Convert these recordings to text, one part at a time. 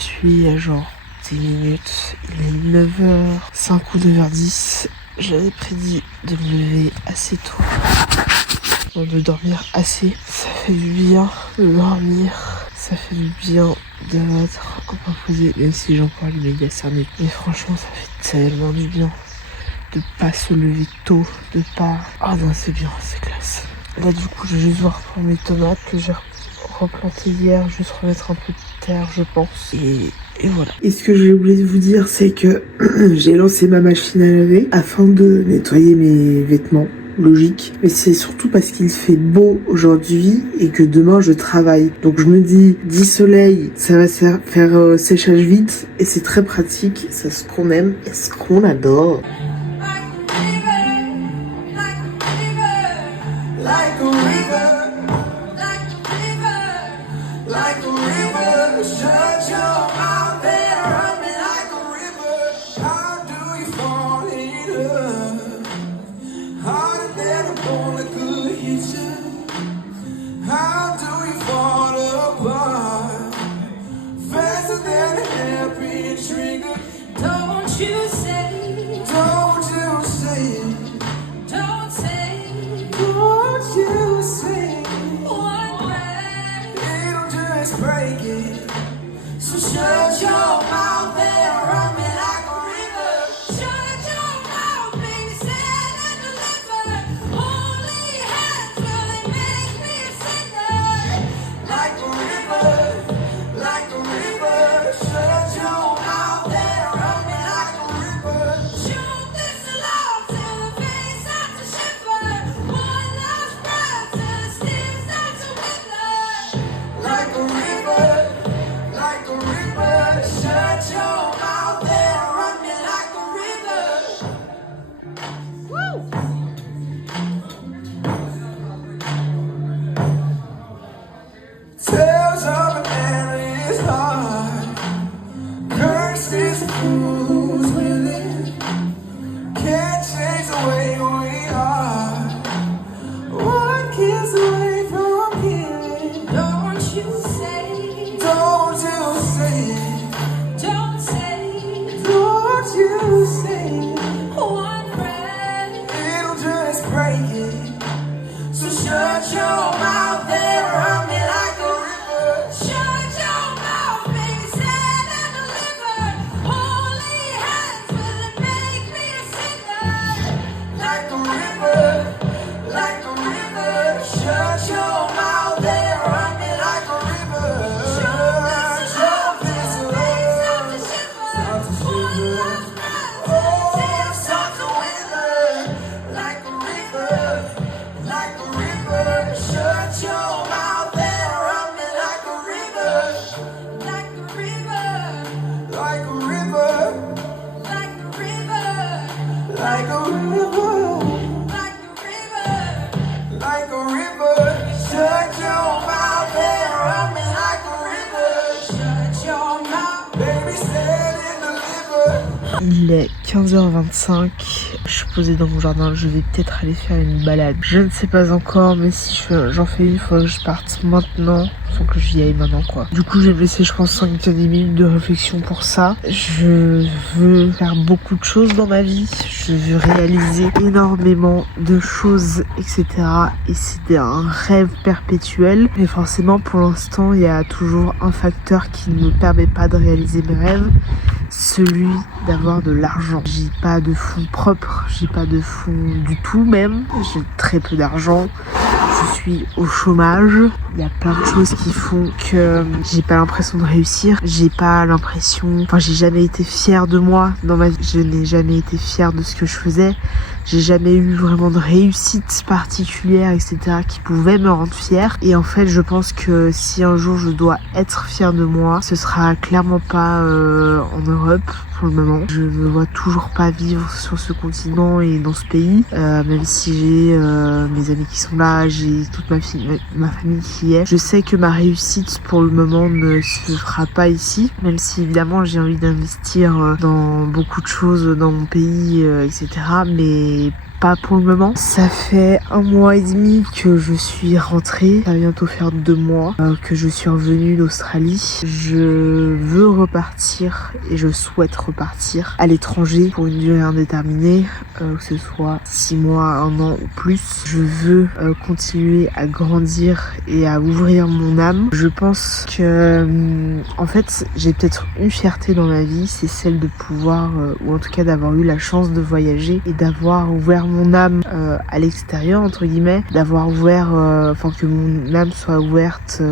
suis à genre 10 minutes. Il est 9h05 ou 9h10. J'avais prédit de me lever assez tôt, de dormir assez. Ça fait du bien de dormir. Ça fait du bien d'être un peu posé, même si j'ai encore les médias cernés. Mais franchement, ça fait tellement du bien de pas se lever tôt, de pas... Ah non, c'est bien, c'est classe. Là, du coup, je vais juste voir pour mes tomates que j'ai replantées hier, juste remettre un peu de terre, je pense. Et voilà. Et ce que j'ai oublié de vous dire, c'est que j'ai lancé ma machine à laver afin de nettoyer mes vêtements. Logique, mais c'est surtout parce qu'il fait beau aujourd'hui et que demain je travaille. Donc je me dis, 10 soleil, ça va faire séchage vite et c'est très pratique, c'est ce qu'on aime et ce qu'on adore. Il est 15h25, je suis posée dans mon jardin, je vais peut-être aller faire une balade. Je ne sais pas encore, mais si j'en fais une, il faut que je parte maintenant. Faut que j'y aille maintenant quoi. Du coup, je vais me laisser je pense 5 à 10 minutes de réflexion pour ça. Je veux faire beaucoup de choses dans ma vie. Je veux réaliser énormément de choses, etc. Et c'est un rêve perpétuel. Mais forcément, pour l'instant, il y a toujours un facteur qui ne me permet pas de réaliser mes rêves. Celui d'avoir de l'argent. J'ai pas de fonds propres, j'ai pas de fonds du tout même. J'ai très peu d'argent. Je suis au chômage. Il y a plein de choses qui font que j'ai pas l'impression de réussir. J'ai pas l'impression... Enfin, j'ai jamais été fière de moi dans ma vie. Je n'ai jamais été fière de ce que je faisais. J'ai jamais eu vraiment de réussite particulière, etc. qui pouvait me rendre fière. Et en fait, je pense que si un jour je dois être fière de moi, ce sera clairement pas en Europe pour le moment. Je me vois toujours pas vivre sur ce continent et dans ce pays. Même si j'ai mes amis qui sont là, j'ai toute ma famille qui est. Je sais que ma réussite pour le moment ne se fera pas ici. Même si évidemment j'ai envie d'investir dans beaucoup de choses dans mon pays, etc. Mais pas pour le moment. Ça fait 1 mois et demi que je suis rentrée, ça va bientôt faire 2 mois que je suis revenue d'Australie. Je veux repartir et je souhaite repartir à l'étranger pour une durée indéterminée, que ce soit 6 mois, 1 an ou plus. Je veux continuer à grandir et à ouvrir mon âme. Je pense que en fait j'ai peut-être une fierté dans ma vie, c'est celle de pouvoir ou en tout cas d'avoir eu la chance de voyager et d'avoir ouvert mon âme à l'extérieur entre guillemets, d'avoir ouvert enfin que mon âme soit ouverte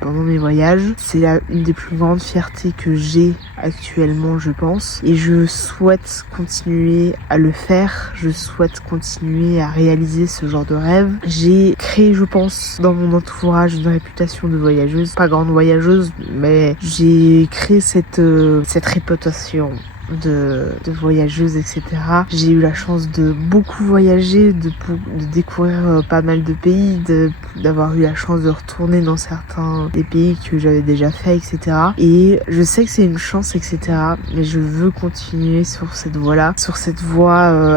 pendant mes voyages. C'est une des plus grandes fiertés que j'ai actuellement, je pense, et je souhaite continuer à le faire. Je souhaite continuer à réaliser ce genre de rêve. J'ai créé, je pense, dans mon entourage une réputation de voyageuse, pas grande voyageuse, mais j'ai créé cette réputation de voyageuse, etc. J'ai eu la chance de beaucoup voyager, de découvrir pas mal de pays, d'avoir eu la chance de retourner dans certains des pays que j'avais déjà fait, etc. Et je sais que c'est une chance, etc. Mais je veux continuer sur cette voie-là,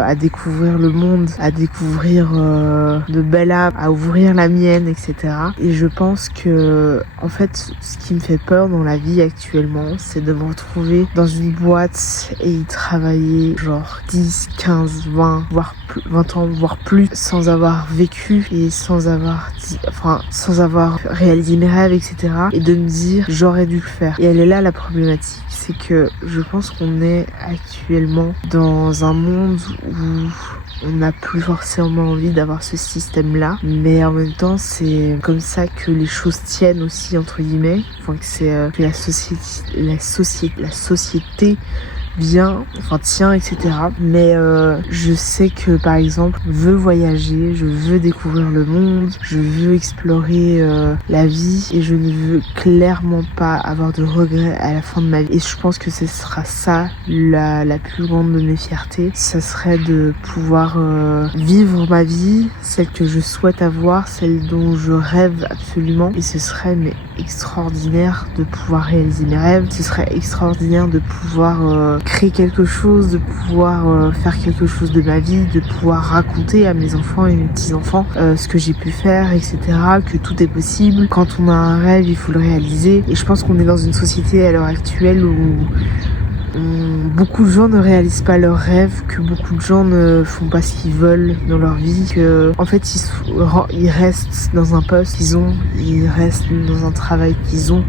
à découvrir le monde, à découvrir de belles âmes, à ouvrir la mienne, etc. Et je pense que, en fait, ce qui me fait peur dans la vie actuellement, c'est de me retrouver dans une boîte et y travailler genre 10, 15, 20, voire plus, 20 ans, voire plus, sans avoir vécu et sans avoir réalisé mes rêves, etc. Et de me dire, j'aurais dû le faire. Et elle est là la problématique, c'est que je pense qu'on est actuellement dans un monde où on n'a plus forcément envie d'avoir ce système-là, mais en même temps, c'est comme ça que les choses tiennent aussi, entre guillemets. Enfin, que c'est que la société tient, etc. Mais je sais que, par exemple, je veux voyager, je veux découvrir le monde, je veux explorer la vie, et je ne veux clairement pas avoir de regrets à la fin de ma vie. Et je pense que ce sera ça la plus grande de mes fiertés. Ça serait de pouvoir vivre ma vie, celle que je souhaite avoir, celle dont je rêve absolument. Et ce serait extraordinaire de pouvoir réaliser mes rêves. Ce serait extraordinaire de pouvoir créer quelque chose, de pouvoir faire quelque chose de ma vie, de pouvoir raconter à mes enfants et mes petits-enfants ce que j'ai pu faire, etc. Que tout est possible. Quand on a un rêve, il faut le réaliser. Et je pense qu'on est dans une société à l'heure actuelle où beaucoup de gens ne réalisent pas leurs rêves, que beaucoup de gens ne font pas ce qu'ils veulent dans leur vie, que en fait ils restent dans un poste qu'ils ont, ils restent dans un travail qu'ils ont,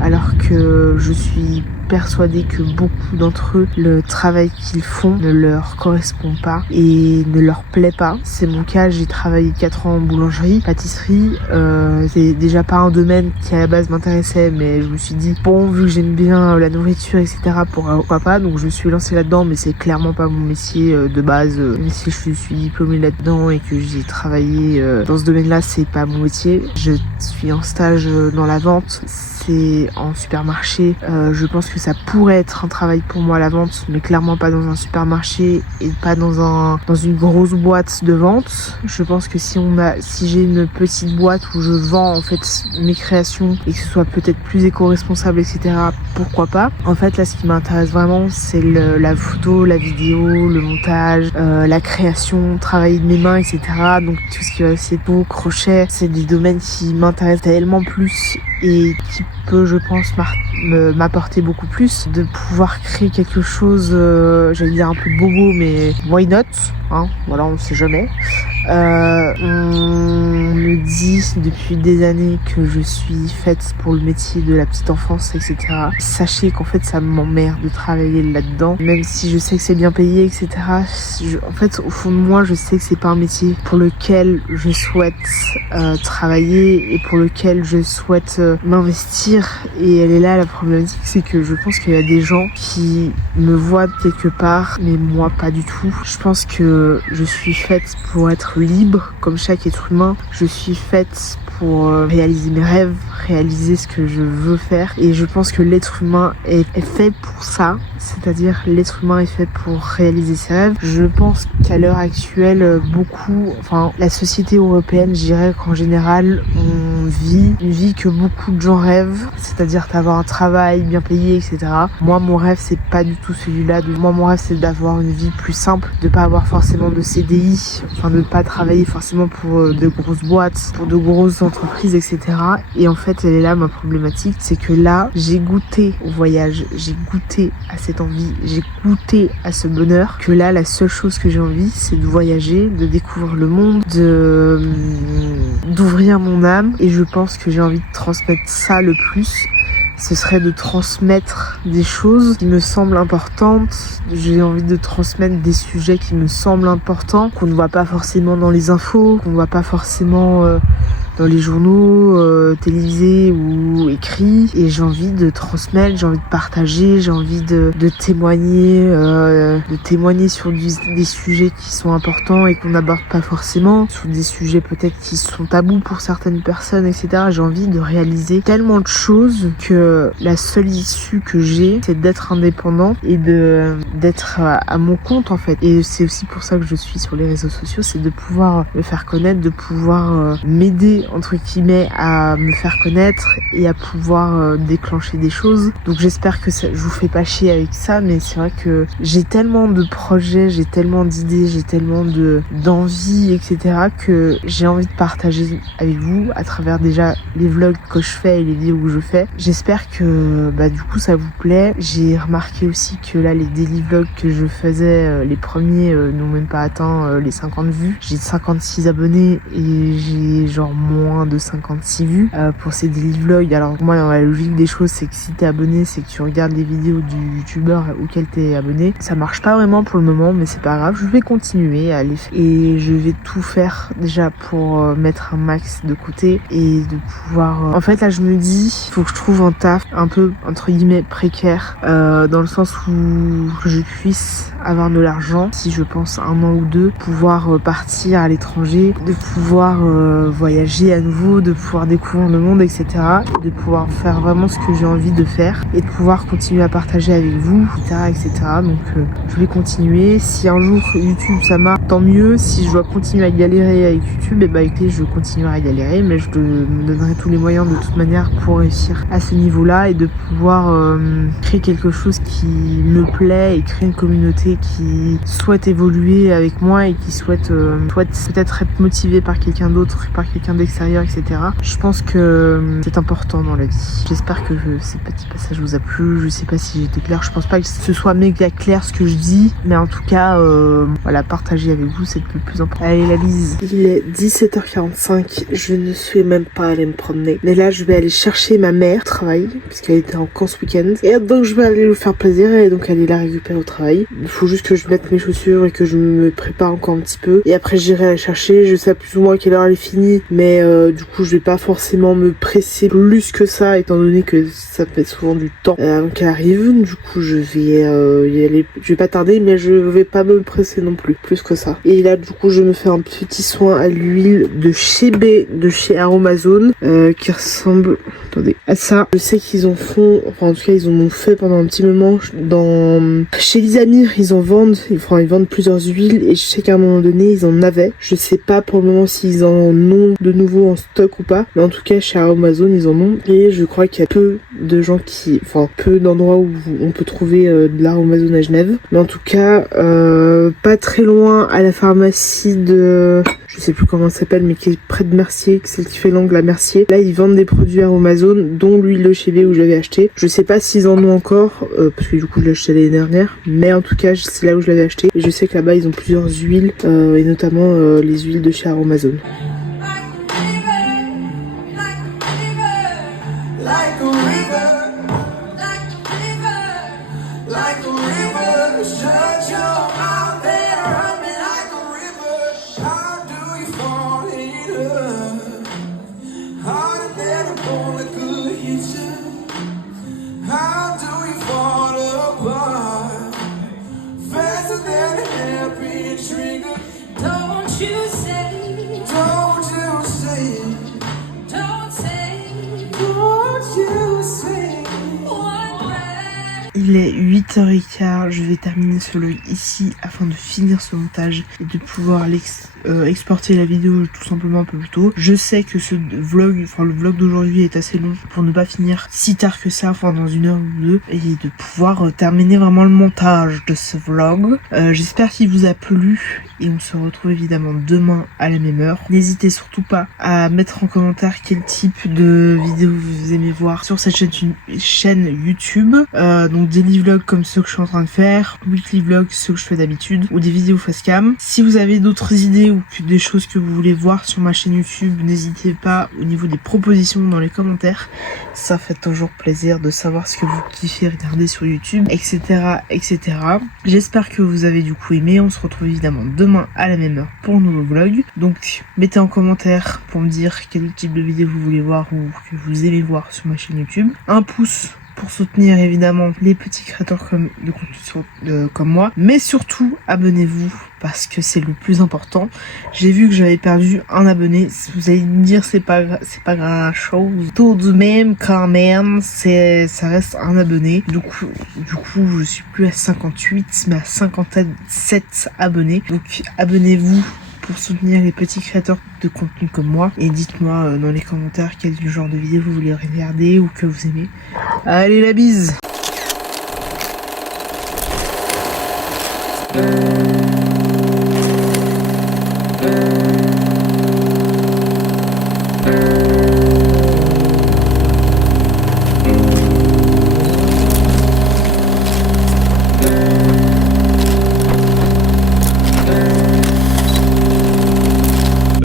alors que je suis persuadée que beaucoup d'entre eux, le travail qu'ils font ne leur correspond pas et ne leur plaît pas. C'est mon cas, j'ai travaillé 4 ans en boulangerie, pâtisserie. C'est déjà pas un domaine qui à la base m'intéressait, mais je me suis dit, bon, vu que j'aime bien la nourriture, etc., pourquoi pas, donc je me suis lancée là-dedans, mais c'est clairement pas mon métier de base. Même si je suis diplômée là-dedans et que j'ai travaillé dans ce domaine-là, c'est pas mon métier. Je suis en stage dans la vente, c'est en supermarché. Je pense que ça pourrait être un travail pour moi, la vente, mais clairement pas dans un supermarché et pas dans une grosse boîte de vente. Je pense que si j'ai une petite boîte où je vends en fait mes créations et que ce soit peut-être plus éco-responsable, etc., pourquoi pas. En fait, là, ce qui m'intéresse vraiment, c'est la photo, la vidéo, le montage, la création, travailler de mes mains, etc. Donc tout ce qui va c'est beau, crochet, c'est des domaines qui m'intéressent tellement plus et qui peut, je pense, m'apporter beaucoup plus, de pouvoir créer quelque chose, j'allais dire un peu bobo, mais why not, hein, voilà, on sait jamais. On me dit depuis des années que je suis faite pour le métier de la petite enfance, etc. Sachez qu'en fait ça m'emmerde de travailler là-dedans, même si je sais que c'est bien payé, etc. En fait, au fond de moi, je sais que c'est pas un métier pour lequel je souhaite travailler et pour lequel je souhaite m'investir. Et elle est là la problématique, c'est que je pense qu'il y a des gens qui me voient quelque part, mais moi pas du tout. Je pense que je suis faite pour être libre, comme chaque être humain. Je suis faite pour réaliser mes rêves, réaliser ce que je veux faire. Et je pense que l'être humain est fait pour ça. C'est-à-dire, l'être humain est fait pour réaliser ses rêves. Je pense qu'à l'heure actuelle, la société européenne, je dirais qu'en général, on vie, une vie que beaucoup de gens rêvent, c'est-à-dire d'avoir un travail bien payé, etc. Moi, mon rêve, c'est pas du tout celui-là. Moi, mon rêve, c'est d'avoir une vie plus simple, de pas avoir forcément de CDI, enfin de pas travailler forcément pour de grosses boîtes, pour de grosses entreprises, etc. Et en fait, elle est là ma problématique, c'est que là, j'ai goûté au voyage, j'ai goûté à cette envie, j'ai goûté à ce bonheur, que là, la seule chose que j'ai envie, c'est de voyager, de découvrir le monde, d'ouvrir mon âme. Et je pense que j'ai envie de transmettre ça le plus. Ce serait de transmettre des choses qui me semblent importantes. J'ai envie de transmettre des sujets qui me semblent importants, qu'on ne voit pas forcément dans les infos, qu'on ne voit pas forcément dans les journaux télévisés ou écrits. Et j'ai envie de transmettre, j'ai envie de partager, j'ai envie de témoigner sur des sujets qui sont importants et qu'on n'aborde pas forcément, sur des sujets peut-être qui sont tabous pour certaines personnes, etc. J'ai envie de réaliser tellement de choses que la seule issue que j'ai, c'est d'être indépendant et d'être à mon compte en fait. Et c'est aussi pour ça que je suis sur les réseaux sociaux, c'est de pouvoir me faire connaître, de pouvoir m'aider entre guillemets à me faire connaître et à pouvoir déclencher des choses. Donc j'espère que je vous fais pas chier avec ça, mais c'est vrai que j'ai tellement de projets, j'ai tellement d'idées, j'ai tellement d'envie, etc. que j'ai envie de partager avec vous à travers déjà les vlogs que je fais et les vidéos que je fais. J'espère que du coup ça vous plaît. J'ai remarqué aussi que là les daily vlogs que je faisais, les premiers n'ont même pas atteint les 50 vues. J'ai 56 abonnés et j'ai genre moins de 56 vues pour ces daily vlogs. Alors moi dans la logique des choses, c'est que si t'es abonné, c'est que tu regardes les vidéos du youtubeur auquel t'es abonné. Ça marche pas vraiment pour le moment, mais c'est pas grave, je vais continuer à aller et je vais tout faire déjà pour mettre un max de côté et de pouvoir en fait là je me dis faut que je trouve un taf un peu entre guillemets précaire dans le sens où je puisse avoir de l'argent, si je pense 1 an ou 2, pouvoir partir à l'étranger, de pouvoir voyager à nouveau, de pouvoir découvrir le monde, etc. De pouvoir faire vraiment ce que j'ai envie de faire et de pouvoir continuer à partager avec vous, etc. Donc je vais continuer. Si un jour YouTube ça marche, tant mieux. Si je dois continuer à galérer avec YouTube, écoutez, je continuerai à galérer, mais je me donnerai tous les moyens de toute manière pour réussir à ce niveau-là et de pouvoir créer quelque chose qui me plaît et créer une communauté qui souhaite évoluer avec moi et qui souhaite peut-être être motivée par quelqu'un d'autre, par quelqu'un d'extérieur, etc. Je pense que c'est important dans la vie. J'espère que ces petits passages vous a plu. Je sais pas si j'étais claire. Je pense pas que ce soit méga clair ce que je dis, mais en tout cas, voilà, partager avec vous, c'est le plus important. Allez, la bise. Il est 17h45. Je ne suis même pas allée me promener. Mais là, je vais aller chercher ma mère au travail, puisqu'elle était en camp ce week-end. Et donc, je vais aller lui faire plaisir et donc aller la récupérer au travail. Il faut juste que je mette mes chaussures et que je me prépare encore un petit peu. Et après, j'irai la chercher. Je sais plus ou moins à quelle heure elle est finie, mais du coup, je vais pas forcément me presser plus que ça, étant donné que ça fait souvent du temps avant qu'elle arrive. Du coup, je vais y aller. Je vais pas tarder, mais je vais pas me presser non plus que ça. Et là, du coup, je vais me faire un petit soin à l'huile de chez B, de chez Aromazone, qui ressemble, attendez, à ça. Je sais qu'ils en font, enfin en tout cas, ils en ont fait pendant un petit moment chez Lisamir, ils vendent plusieurs huiles et je sais qu'à un moment donné, ils en avaient. Je sais pas pour le moment s'ils en ont de nouveau en stock ou pas, mais en tout cas, chez Aromazone, ils en ont. Et je crois qu'il y a peu d'endroits où on peut trouver de l'Aromazone à Genève. Mais en tout cas, pas très loin à la pharmacie je sais plus comment ça s'appelle, mais qui est près de Mercier, celle qui fait l'angle à Mercier. Là, ils vendent des produits Aromazone, dont l'huile de chez B où je l'avais acheté. Je sais pas s'ils en ont encore, parce que du coup, je l'ai acheté l'année dernière. Mais en tout cas, c'est là où je l'avais acheté. Et je sais que là-bas, ils ont plusieurs huiles, et notamment les huiles de chez Aromazone. Don't you say Il est 8h15, je vais terminer ce vlog ici afin de finir ce montage et de pouvoir exporter la vidéo tout simplement un peu plus tôt. Je sais que ce vlog, enfin le vlog d'aujourd'hui est assez long pour ne pas finir si tard que ça, enfin dans 1 heure ou 2, et de pouvoir terminer vraiment le montage de ce vlog. J'espère qu'il vous a plu et on se retrouve évidemment demain à la même heure. N'hésitez surtout pas à mettre en commentaire quel type de vidéo vous aimez voir sur cette chaîne YouTube. Donc daily vlogs comme ceux que je suis en train de faire, weekly vlogs ceux que je fais d'habitude, ou des vidéos facecam. Si vous avez d'autres idées ou des choses que vous voulez voir sur ma chaîne YouTube, n'hésitez pas au niveau des propositions dans les commentaires. Ça fait toujours plaisir de savoir ce que vous kiffez regarder sur YouTube, etc. etc. J'espère que vous avez du coup aimé. On se retrouve évidemment demain à la même heure pour un nouveau vlog. Donc mettez en commentaire pour me dire quel type de vidéo vous voulez voir ou que vous aimez voir sur ma chaîne YouTube. Un pouce pour soutenir évidemment les petits créateurs de contenu comme moi, mais surtout abonnez-vous parce que c'est le plus important. J'ai vu que j'avais perdu un abonné. Vous allez me dire c'est pas grand chose, tout de même quand même ça reste un abonné. Du coup je suis plus à 58 mais à 57 abonnés. Donc abonnez-vous pour soutenir les petits créateurs de contenu comme moi. Et dites-moi dans les commentaires quel genre de vidéo vous voulez regarder ou que vous aimez. Allez, la bise!